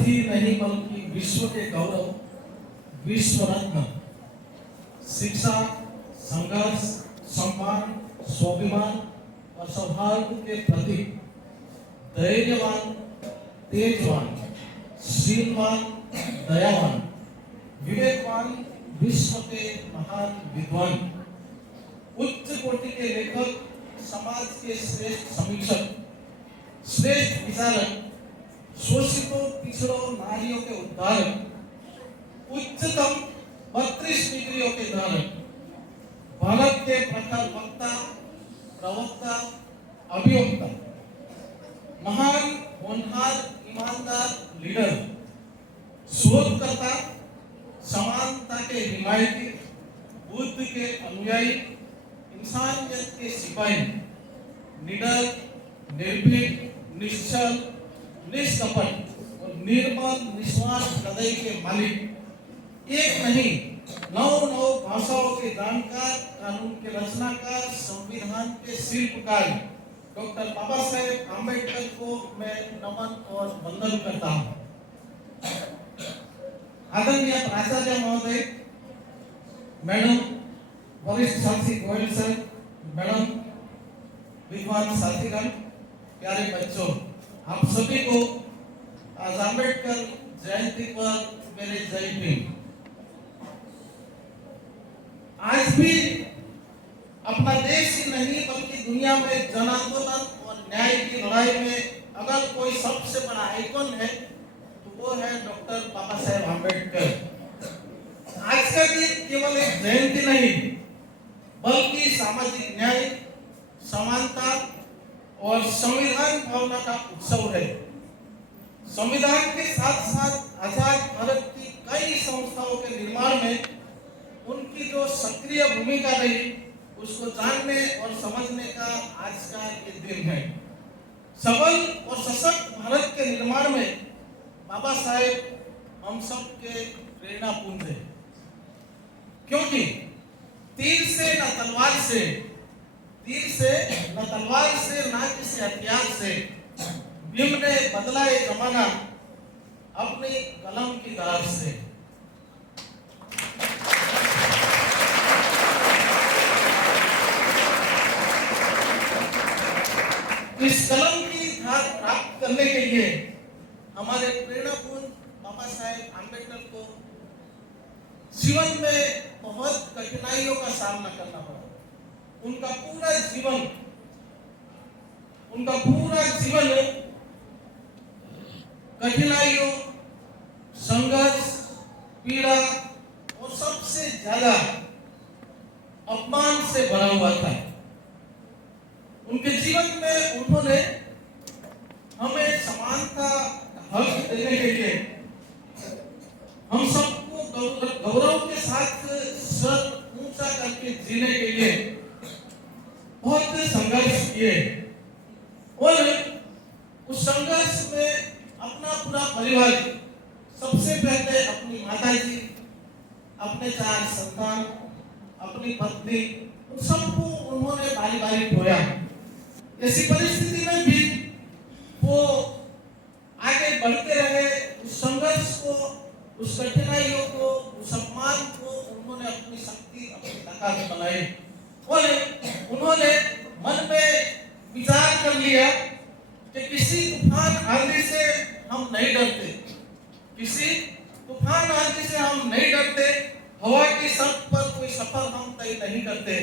ही नहीं बल्कि विश्व के गौरव, विश्व रत्न, शिक्षा, संघर्ष, सम्मान, स्वाभिमान और सौहार्द के प्रतीक, धैर्यवान, तेजवान, शीलवान, दयावान, विवेकवान, विश्व के महान विद्वान, उच्च कोटि के लेखक, समाज के श्रेष्ठ समीक्षक, श्रेष्ठ विचारक, शोषितों पिछड़ों नारियों के उद्धारक, उच्चतम 32 डिग्रियों के धारक, भारत के प्रखर वक्ता, प्रवक्ता, अभिवक्ता, महान, होनहार, ईमानदार लीडर, शोधकर्ता, समानता के हिमायती, बुद्ध के अनुयायी, इंसानियत के सिपाही, निडर, निर्भीक, निश्चल, निष्कपट और निर्मल निस्वार्थ हृदय के मालिक, एक नहीं 9 भाषाओं के जानकार, कानून के रचनाकार, संविधान के शिल्पकार डॉक्टर बाबा साहेब आम्बेडकर को मैं नमन और वंदन करता हूँ। आदरणीय प्राचार्य महोदय, मैडम, वरिष्ठ साथी गोयल सर, मैडम, विद्वान साथीगण, प्यारे बच्चों, आप सभी को आज आम्बेडकर जयंती पर मेरे जय भीम। आज भी अपना देश ही नहीं बल्कि दुनिया में जन आंदोलन और न्याय की लड़ाई में अगर कोई सबसे बड़ा आइकन है तो वो है डॉक्टर बाबा साहेब आम्बेडकर। आज का दिन केवल एक जयंती नहीं बल्कि सामाजिक न्याय, समानता और संविधान भावना का उत्सव है। संविधान के साथ साथ आजाद भारत की कई संस्थाओं के निर्माण में उनकी जो सक्रिय भूमिका रही उसको जानने और समझने का आज का ये दिन है। सबल और सशक्त भारत के निर्माण में बाबा साहेब हम सब के प्रेरणा पुंज है, क्योंकि तीर से न तलवार से, तीर से न तलवार से, ना किसी हथियार से भीम ने बदला ये जमाना अपनी कलम की धार से। इस कलम की धार प्राप्त करने के लिए हमारे प्रेरणापूर्ण बाबा साहेब आम्बेडकर को जीवन में बहुत कठिनाइयों का सामना करना पड़ा। उनका पूरा जीवन कठिनाइयों, संघर्ष, पीड़ा और सबसे ज्यादा अपमान से भरा हुआ था। उनके जीवन में उन्होंने हमें समानता हक देने के लिए, हम सबको गौरव के साथ सर ऊंचा करके जीने के लिए बहुत संघर्ष किए और उस संघर्ष में अपना पूरा परिवार, सबसे पहले अपनी माताजी, अपने 4 संतान, अपनी पत्नी, उन सबको उन्होंने बारी-बारी ढोया। ऐसी परिस्थिति में भी वो आगे बढ़ते रहे। उस संघर्ष को, उस कठिनाइयों को, उस अपमान को उन्होंने अपनी शक्ति, अपनी ताकत बनाई और उन्होंने मन में विचार कर लिया कि किसी तूफान आंधी से हम नहीं डरते, किसी तूफान आंधी से हम नहीं डरते, हवा की सड़क पर कोई सफर हम तय नहीं करते,